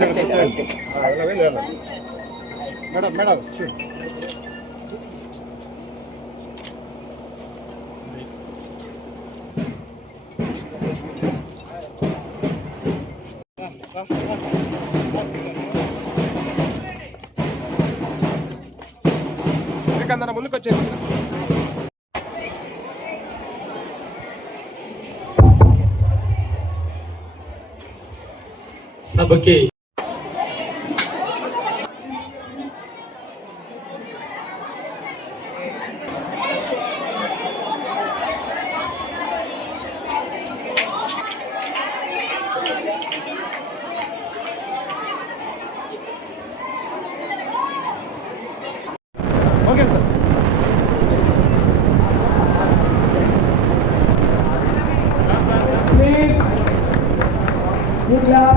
Madam madam అందరం ముందుకు వచ్చేది సభకి okay sir. Please, good luck.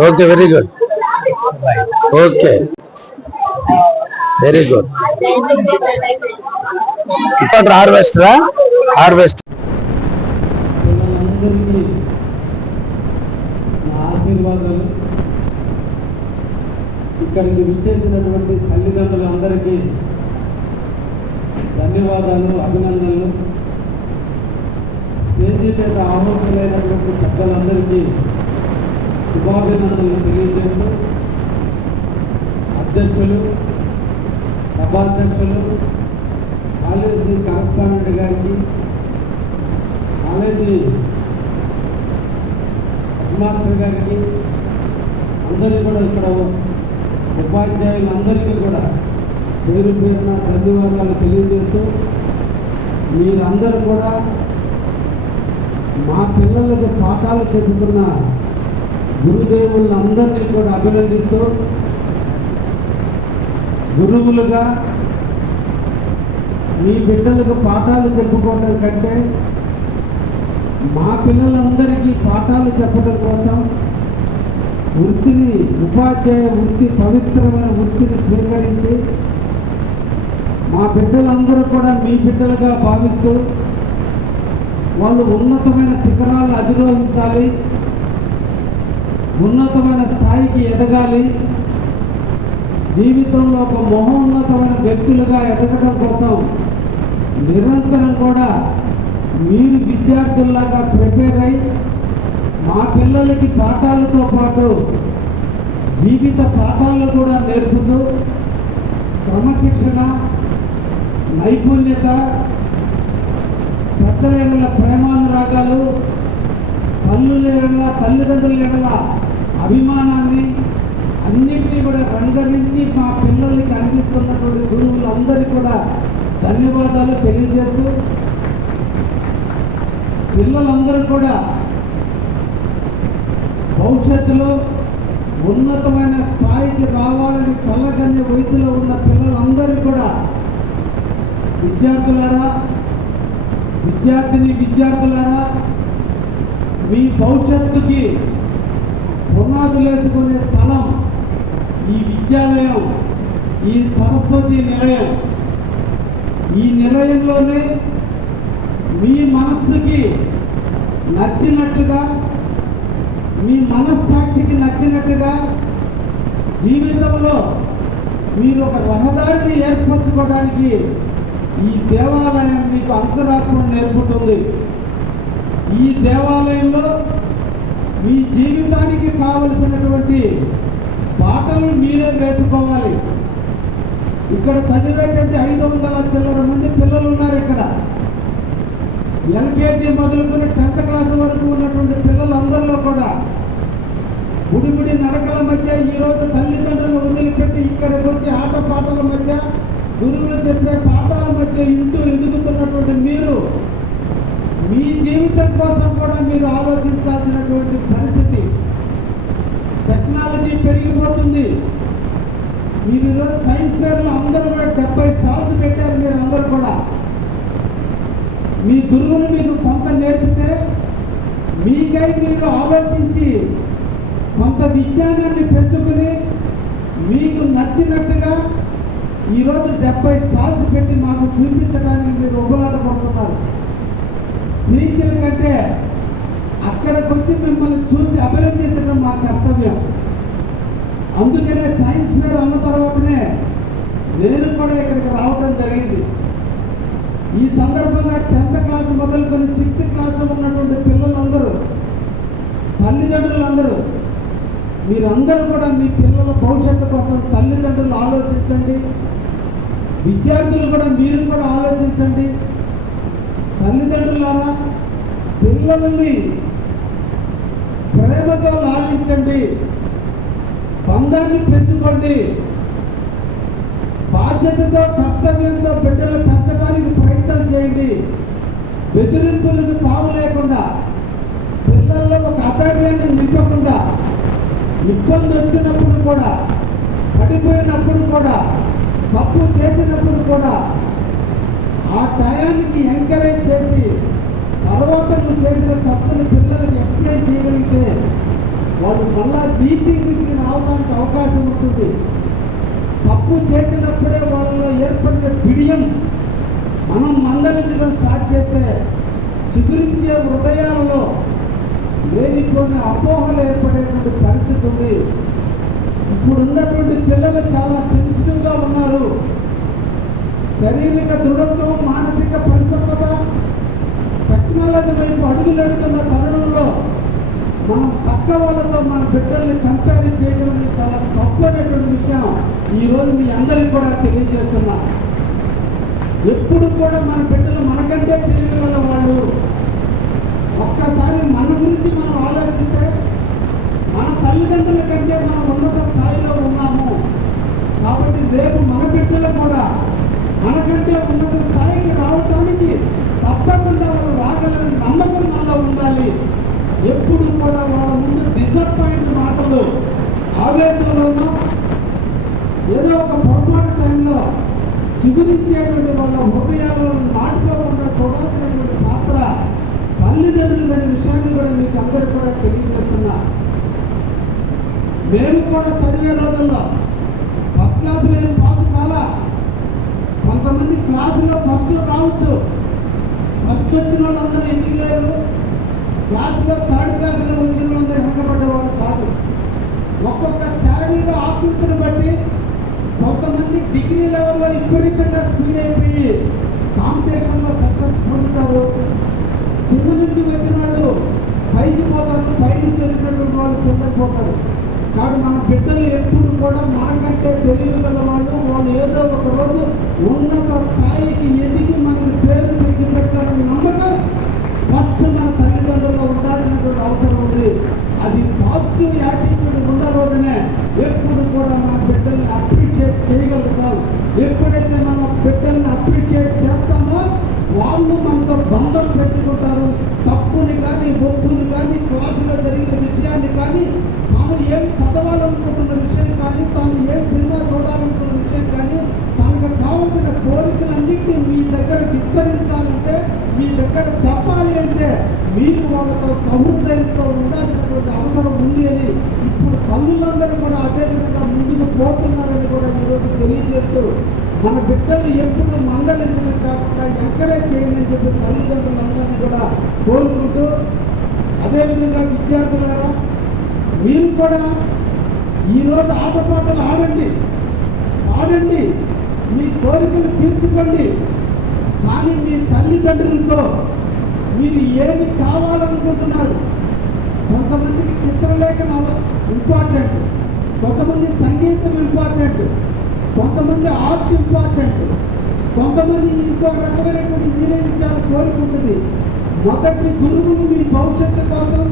Okay, very good. Okay, very good. Harvest. పిల్లలందరికీ నా ఆశీర్వాదాలు. ఇక్కడికి విచ్చేసినటువంటి తల్లిదండ్రులందరికీ ధన్యవాదాలు, అభినందనలు. స్టేజీ మీద ఆహ్వానితులైనటువంటి పెద్దలందరికీ శుభాభినందనలు తెలియజేస్తూ, అధ్యక్షులు, సభాధ్యక్షులు, కాలేజీ కరస్పాండెంట్ గారికి, కాలేజీ హెడ్ మాస్టర్ గారికి, అందరికీ కూడా ఇక్కడ ఉపాధ్యాయులందరికీ కూడా పేరు పేరున ధన్యవాదాలు తెలియజేస్తూ, మీరందరూ కూడా మా పిల్లలకు పాఠాలు చెబుతున్న గురుదేవులందరినీ కూడా అభినందిస్తూ, గురువులుగా మీ బిడ్డలకు పాఠాలు చెప్పుకోవడం కంటే మా పిల్లలందరికీ పాఠాలు చెప్పడం కోసం వృత్తిని, ఉపాధ్యాయ వృత్తి, పవిత్రమైన వృత్తిని స్వీకరించి మా బిడ్డలందరూ కూడా మీ బిడ్డలుగా భావిస్తూ వాళ్ళు ఉన్నతమైన శిఖరాలను అధిరోహించాలి, ఉన్నతమైన స్థాయికి ఎదగాలి, జీవితంలో ఒక మహోన్నతమైన వ్యక్తులుగా ఎదగడం కోసం నిరంతరం కూడా మీరు విద్యార్థుల్లాగా ప్రిపేర్ అయి మా పిల్లలకి పాఠాలతో పాటు జీవిత పాఠాలను కూడా నేర్పుతూ క్రమశిక్షణ, నైపుణ్యత, పెద్దల ఎడల ప్రేమానురాగాలు, తల్లిదండ్రుల ఎడల అభిమానాన్ని అన్నింటినీ కూడా రంగరించి మా పిల్లలకి అందిస్తున్నటువంటి గురువులందరికీ కూడా ధన్యవాదాలు తెలియజేస్తూ, పిల్లలందరూ కూడా భవిష్యత్తులో ఉన్నతమైన స్థాయికి రావాలని కలగనే వయసులో ఉన్న పిల్లలందరూ కూడా విద్యార్థులారా మీ భవిష్యత్తుకి పునాదులు వేసుకునే స్థలం ఈ విద్యాలయం, ఈ సరస్వతి నిలయం. ఈ నిలయంలోనే మీ మనస్సుకి నచ్చినట్టుగా, మీ మనస్సాక్షికి నచ్చినట్టుగా జీవితంలో మీరు ఒక రహదారిని ఏర్పరచుకోవడానికి ఈ దేవాలయం మీకు అంతరాత్మను నేర్పుతుంది. ఈ దేవాలయంలో మీ జీవితానికి కావలసినటువంటి పాటలు మీరే వేసుకోవాలి. ఇక్కడ చదివేటువంటి 500 చిల్లర మంది పిల్లలు ఉన్నారు. ఇక్కడ ఎల్కేజీ మొదలుకొని 10th క్లాస్ వరకు ఉన్నటువంటి పిల్లలందరిలో కూడా గుడిగుడి నడకల మధ్య ఈరోజు తల్లిదండ్రులు వదిలిపెట్టి ఇక్కడికి వచ్చి ఆటపాటల మధ్య, గురువులు చెప్పే పాఠాల మధ్య ఇంటూ ఎదుగుతున్నటువంటి మీరు మీ జీవితం కోసం కూడా మీరు ఆలోచించాల్సినటువంటి పరిస్థితి. టెక్నాలజీ పెరిగిపోతుంది. మీరు ఈరోజు సైన్స్ ఫేర్లో అందరూ కూడా 70 స్టాల్స్ పెట్టారు. మీరు అందరూ కూడా మీ గురువులు మీకు కొంత నేర్పితే మీకై మీరు ఆలోచించి కొంత విజ్ఞానాన్ని పెంచుకుని మీకు నచ్చినట్టుగా ఈరోజు 70 స్టాల్స్ పెట్టి మాకు చూపించడానికి మీరు ఉపలాడపడుతున్నారు. స్పీచ్ల కంటే అక్కడికి వచ్చి మిమ్మల్ని చూసి అభినందించడం మా కర్తవ్యం. అందుకనే సైన్స్ ఫేర్ అన్న తర్వాతనే నేను కూడా ఇక్కడికి రావడం జరిగింది. ఈ సందర్భంగా 10th క్లాస్ మొదలుకొని 6th క్లాస్ ఉన్నటువంటి పిల్లలందరూ, తల్లిదండ్రులందరూ, మీరందరూ కూడా మీ పిల్లల భవిష్యత్తు కోసం తల్లిదండ్రులు ఆలోచించండి. విద్యార్థులు కూడా మీరు కూడా ఆలోచించండి. తల్లిదండ్రులారా, పిల్లల్ని ప్రేమతో లాలించండి, బంధాన్ని పెంచుకోండి. బాధ్యతతో కర్తవ్యంతో బిడ్డలు పెంచడానికి ప్రయత్నం చేయండి. బెదిరింపులకు తావు లేకుండా, పిల్లల్లో ఒక అతడ్యాన్ని నింపకుండా, ఇబ్బంది వచ్చినప్పుడు కూడా, పడిపోయినప్పుడు కూడా, తప్పు చేసినప్పుడు కూడా ఆ టయానికి ఎంకరేజ్ చేసి తర్వాత నువ్వు చేసిన తప్పుని పిల్లలకి ఎక్స్ప్లెయిన్ చేయగలిగితే వాళ్ళు మళ్ళా మీటింగ్కి రావడానికి అవకాశం ఉంటుంది. తప్పు చేసినప్పుడే వాళ్ళలో ఏర్పడిన బిడియం మనం మందలించడం స్టార్ట్ చేస్తే చిగురించే హృదయాలలో లేనిపోయిన అపోహలు ఏర్పడేటువంటి పరిస్థితి ఉంది. ఇప్పుడు ఉన్నటువంటి పిల్లలు చాలా సెన్సిటివ్గా ఉన్నారు. శారీరక దృఢత్వం, మానసిక పరిపక్వత, టెక్నాలజీ వైపు అడుగులెడుతున్న తరుణంలో మనం పక్క వాళ్ళతో మన బిడ్డల్ని కంపేర్ చేయడం అనేది చాలా తప్పనేటువంటి విషయం ఈరోజు మీ అందరికీ కూడా తెలియజేస్తున్నా. ఎప్పుడు కూడా మన బిడ్డలు మనకంటే తెలియగల వాళ్ళు. ఒక్కసారి మన గురించి మనం ఆలోచిస్తే మన తల్లిదండ్రుల కంటే మనం ఉన్నత స్థాయిలో ఉన్నాము. కాబట్టి రేపు మన బిడ్డలు కూడా మనకంటే ఉన్నత స్థాయికి రావడానికి తప్పకుండా వాళ్ళు రాగలని నమ్మకం మనలో ఉండాలి. ఎప్పుడు కూడా వాళ్ళ ముందు డిసప్పాయింట్ మాటలు, ఆవేశంలోనూ ఏదో ఒక పొరపాటు టైంలో చిగురించేటువంటి వాళ్ళ హృదయాలను నాటుకోకుండా చూడాల్సినటువంటి పాత్ర తల్లిదండ్రులు అనే విషయాన్ని కూడా మీకు అందరూ కూడా తెలియజేస్తున్నా. మేము కూడా చదివే రోజుల్లో ఫస్ట్ క్లాస్ లేదు పాస్ కాలా. కొంతమంది క్లాసులో ఫస్ట్ రావచ్చు. ఫస్ట్ వచ్చిన వాళ్ళందరూ ఎందుకు లేరు? క్లాసులో 3rd క్లాసులో వచ్చిన వాళ్ళందరూ వెనకబడ్డవాళ్ళు కాదు. ఒక్కొక్క శారీరక ఆకృతిని బట్టి కొంతమంది డిగ్రీ లెవెల్లో విపరీతంగా స్పీడ్ అయిపోయి కాంపిటీషన్లో సక్సెస్ పొందుతారు. కింద నుంచి వచ్చిన వాళ్ళు పైకి పోతారు, పై నుంచి వచ్చినటువంటి వాళ్ళు కిందకి పోతారు. కాబట్టి మన బిడ్డలు ఎప్పుడు కూడా మనకంటే తెలియగల వాళ్ళు ఏదో ఒక రోజు ఉన్నత స్థాయికి ఎదిగి మనకి పేరు తెచ్చిపెట్టాలని నమ్మకం ఫస్ట్ మన తల్లిదండ్రుల్లో ఉండాల్సినటువంటి అవసరం ఉంది. అది పాజిటివ్ యాటిట్యూడ్ ఉన్న రోజునే ఎప్పుడు కూడా మన బిడ్డల్ని అప్రిషియేట్ చేయగలుగుతాం. ఎప్పుడైతే మనం బిడ్డల్ని అప్రిషియేట్ చేస్తామో వాళ్ళు మనతో బంధం పెట్టుకుంటారు. తప్పుని కానీ, ఒప్పుని కానీ, క్లాసులో జరిగిన విషయాన్ని కానీ, తాను ఏమి చదవాలనుకుంటున్న విషయం కానీ, తాను ఏమి సినిమా చూడాలనుకున్న విషయం కానీ, తనకు కావాల్సిన కోరికలన్నింటినీ మీ దగ్గర విస్తరించాలంటే, మీ దగ్గర చెప్పాలి అంటే మీరు వాళ్ళతో సహృదయంతో ఉండాల్సినటువంటి అవసరం ఉంది అని ఇప్పుడు తల్లులందరూ కూడా అదే విధంగా ముందుకు పోతున్నారని కూడా ఈరోజు తెలియజేస్తూ, మన బిడ్డలు ఎప్పుడు మందలించడం కాకుండా ఎంకరేజ్ చేయండి అని చెప్పి తల్లిదండ్రులందరినీ కూడా కోరుకుంటూ, అదేవిధంగా విద్యార్థులారా, మీరు కూడా ఈరోజు ఆటపాటలు ఆడండి, మీ కోరికలు తీర్చుకోండి. కానీ మీ తల్లిదండ్రులతో మీరు ఏమి కావాలనుకుంటున్నారు? కొంతమందికి చిత్రలేఖనం ఇంపార్టెంట్, కొంతమంది సంగీతం ఇంపార్టెంట్, కొంతమంది ఆర్ట్ ఇంపార్టెంట్, కొంతమంది ఇంకో రకమైనటువంటి ఇంజనీరింగ్ చాలా కోరుకుంటుంది. మొదటి గురువులు మీ భవిష్యత్తు కోసం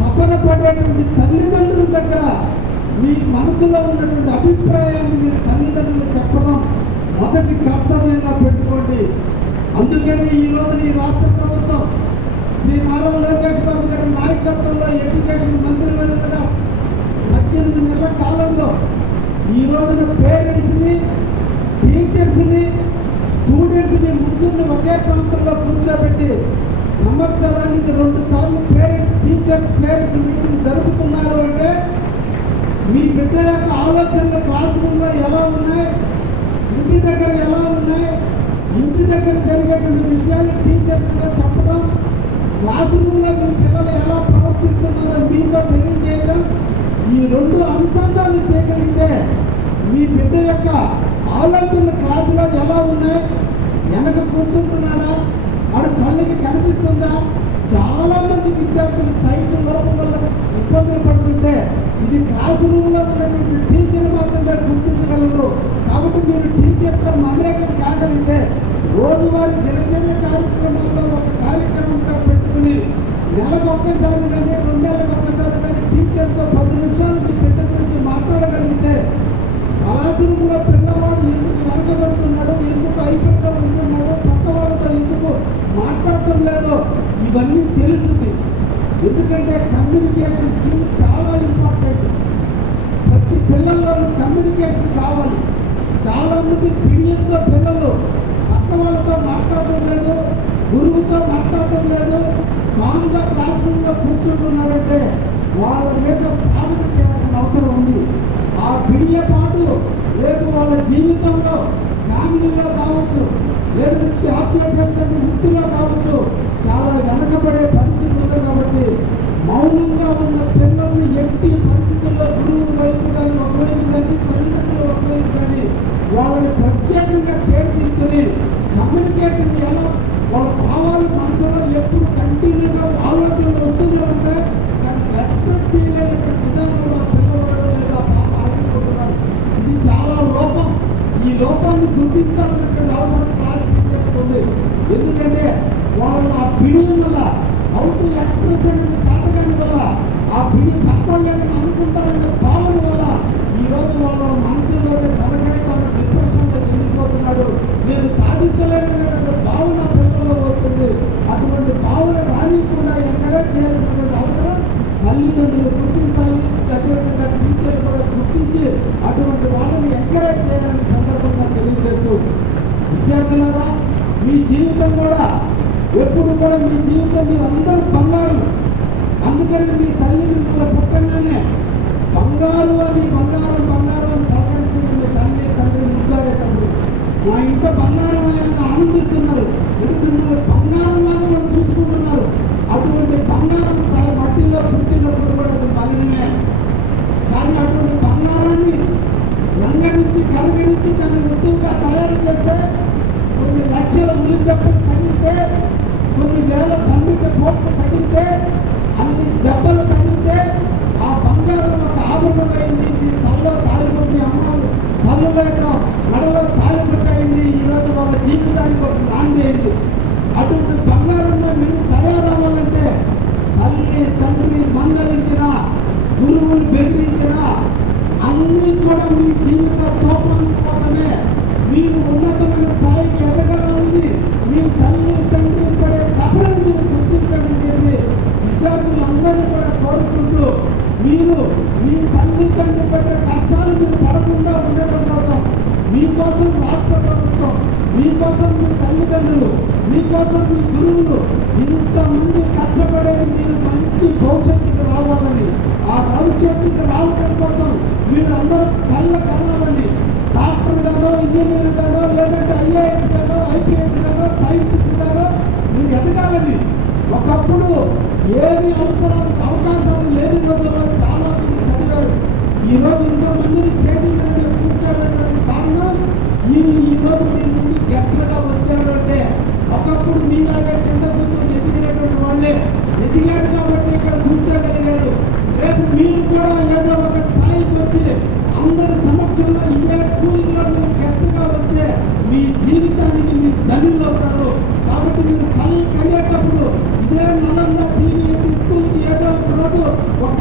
తపన పడేటువంటి తల్లిదండ్రుల దగ్గర మీ మనసులో ఉన్నటువంటి అభిప్రాయాన్ని మీరు తల్లిదండ్రులు చెప్పడం మొదటి కర్తవ్యంగా పెట్టుకోండి. అందుకని ఈ రోజు ఈ రాష్ట్ర ప్రభుత్వం శ్రీ నారా లోకేష్ బాబు గారి నాయకత్వంలో ఎడ్యుకేషన్ మంత్రివర్గంగా 18 నెలల కాలంలో ఈ రోజున పేరెంట్స్ని, టీచర్స్ని, స్టూడెంట్స్ని ముగ్గురిని ఒకే ప్రాంతంలో కూర్చోబెట్టి సంవత్సరానికి 2 సార్లు పేరెంట్స్ మీటింగ్ జరుపుతున్నారు అంటే మీ బిడ్డ యొక్క ఆలోచనలు క్లాస్ రూమ్లో ఎలా ఉన్నాయి, ఇంటి దగ్గర ఎలా ఉన్నాయి, ఇంటి దగ్గర జరిగేటువంటి విషయాలు టీచర్స్తో చెప్పడం, క్లాస్ రూమ్లో మీ పిల్లలు ఎలా ప్రవర్తిస్తున్నారో మీతో తెలియజేయడం, ఈ రెండు అనుసంధానం చేయగలిగితే మీ బిడ్డ యొక్క ఆలోచనలు క్లాసులో ఎలా ఉన్నాయి, వెనక కూర్చుంటున్నాడా, వాడు కళ్ళకి కనిపిస్తుందా. చాలా మంది విద్యార్థులు సైట్ లోపం వల్ల ఇబ్బందులు పడుతుంటే ఇది క్లాస్ రూమ్లో ఉన్నటువంటి టీచర్ మాత్రమే గుర్తించగలరు. కాబట్టి మీరు టీచర్తో మమేకం కాగలిగితే రోజువారీ దినచర్య కార్యక్రమంలో ఒక కార్యక్రమంగా పెట్టుకుని నెలకు ఒక్కసారి కానీ 2 నెలలకు ఒక్కసారి కానీ టీచర్తో 10 నిమిషాలు మీ బిడ్డ గురించి మాట్లాడగలిగితే క్లాస్ రూమ్లో పిల్లవాడు ఎందుకు వెనకబడుతున్నాడు, ఎందుకు అయిపోతూ ఉంటున్నాడు, పక్క వాళ్ళతో ఎందుకు మాట్లాడటం లేదో ఇవన్నీ తెలుస్తుంది. ఎందుకంటే కమ్యూనికేషన్ స్కిల్ చాలా ఇంపార్టెంట్. ప్రతి పిల్లల్లోనూ కమ్యూనికేషన్ కావాలి. చాలామంది పిడియంతో పిల్లలు పక్క వాళ్ళతో మాట్లాడటం లేదు, గురువుతో మాట్లాడటం లేదు, మామూలుగా క్లాస్ రూమ్లో కూర్చుంటున్నారంటే వాళ్ళ మీద సాధన చేయాల్సిన అవసరం ఉంది. ఆ పిడియ పాటు రేపు వాళ్ళ జీవితంలో ఫ్యామిలీలో కావచ్చు, లేదా జాబ్ చేసేటువంటి వృత్తిలో కావచ్చు, చాలా వెనకబడే పరిస్థితి ఉంది. కాబట్టి మౌనంగా ఉన్న పిల్లల్ని ఎట్టి పరిస్థితుల్లో గురువు వైపు కానీ ఒకవైపు కానీ తల్లిదండ్రులు ఒకవైపు కానీ వాళ్ళని ప్రత్యేకంగా కేర్ తీసుకుని కమ్యూనికేషన్ ఎలా వాళ్ళ భావాలు మనసులో ఎప్పుడు కంటిన్యూగా ఆలోచనలు వస్తూనే ఉంటే దాన్ని ఎక్స్ప్రెస్ చేయలేనటువంటి విధానంలో పిల్లవాడు లేదా పాప ఆగిపోతున్నారు. ఇది చాలా లోపం. ఈ లోపాన్ని గుర్తించాల్సినటువంటి అవసరం క్లాస్ చేస్తుంది. ఎందుకంటే వాళ్ళు ఆ బిడియం వల్ల అవుట్ ఎక్స్ప్రెస్ అనేది చేతగాని వల్ల ఆ బిడి తప్పలేదని అనుకుంటారనే భావన వల్ల ఈరోజు వాళ్ళ మనసులో తనకై తను డిప్రెషన్లో వెళ్ళిపోతున్నాడు. నేను సాధించలేనటువంటి భావన పిల్లల్లో వస్తుంది. అటువంటి భావన రానికుండా ఎంకరేజ్ చేయాల్సినటువంటి అవసరం తల్లిదండ్రులు గుర్తించాలి. అదేవిధంగా టీచర్లు కూడా గుర్తించి అటువంటి వాళ్ళని ఎంకరేజ్ చేయాలని సందర్భంగా తెలియజేస్తూ, విద్యార్థులారా మీ జీవితం కూడా ఎప్పుడు కూడా మీ జీవితం మీరు అందరూ బంగారు. అందుకని మీ తల్లి మిమ్మల్ని పుట్టంగానే బంగారు అని బంగారం బంగారం అని పలకరిస్తున్న మీ తల్లి తండ్రి ముగ్గారేటప్పుడు మా ఇంట్లో బంగారం అని ఆనందిస్తున్నారు. ఇది మిమ్మల్ని బంగారంలాగా మనం చూసుకుంటున్నారు. అటువంటి బంగారం మట్టిలో పుట్టినప్పుడు కూడా అది మలినమే. కానీ అటువంటి బంగారాన్ని రంగరించి కరగరించి దాన్ని వస్తువుగా తయారు చేస్తే కొన్ని లక్షల ఉల్లిదెబ్బలు తగిలితే, కొన్ని వేల సమ్మిక కోట్లు తగిలితే, అన్ని దెబ్బలు తగిలితే ఆ బంగారం ఒక ఆభరణం అయింది. మీ తలలో తాలిపట్టి అమ్మాలు తల్లు లేక మెడలో తాలిపట్టి అయింది. ఈరోజు వాళ్ళ జీవితానికి ఒక నాంది అయింది. అటువంటి బంగారంలో మీరు తయారవ్వాలంటే తల్లి తండ్రి మందలించిన, గురువులు బెదిరించిన అన్నీ కూడా మీ జీవిత సోపానం కోసమే. మీరు ఉన్నతమైన స్థాయికి ఎదగడానికి మీ తల్లి తండ్రి పడే తపనని మీరు గుర్తించడం చెప్పి విద్యార్థులందరూ కూడా కోరుకుంటూ, మీరు మీ తల్లి తండ్రి పడే కష్టాలు మీరు పడకుండా ఉండడం కోసం మీకోసం రాష్ట్ర ప్రభుత్వం, మీకోసం మీ తల్లిదండ్రులు, మీకోసం మీ గురువులు ఇంతమంది కష్టపడేది మీరు మంచి భవిష్యత్తుకి రావాలని, ఆ భవిష్యత్తుకి రావడం కోసం మీరు అందరూ కళ్ళాలని డాక్టర్ గానో ఇంజనీర్ గానో లేదంటే ఐఏఎస్ గానో ఐపీఎస్ గానో సైంటిస్ట్ గానో మీరు ఎదగాలని. ఒకప్పుడు ఏమి అవకాశాలు లేని రోజుల్లో చాలా మంది చదివారు. ఈరోజు ఇంతమందిని స్టేజ్ మీద కూర్చోబెట్టడానికి కారణం ఈరోజు మీ ముందు గెస్ట్లుగా వచ్చారు అంటే ఒకప్పుడు మీలాగే కింద కూర్చొని ఎదిగినటువంటి వాళ్ళే ఎదిగారు కాబట్టి ఇక్కడ కూర్చోగలిగారు. రేపు మీరు కూడా ఏదో ఒక స్థాయికి వచ్చి అందరి సమక్షంలో ఇదే స్కూల్లో మీరు గెస్ట్గా వస్తే మీ జీవితానికి మీరు ధనులు అవుతారు. కాబట్టి మీరు కలిగేటప్పుడు ఇదే నలంద సిబిఎస్ఈ స్కూల్కి ఏదో ఒక రోజు ఒక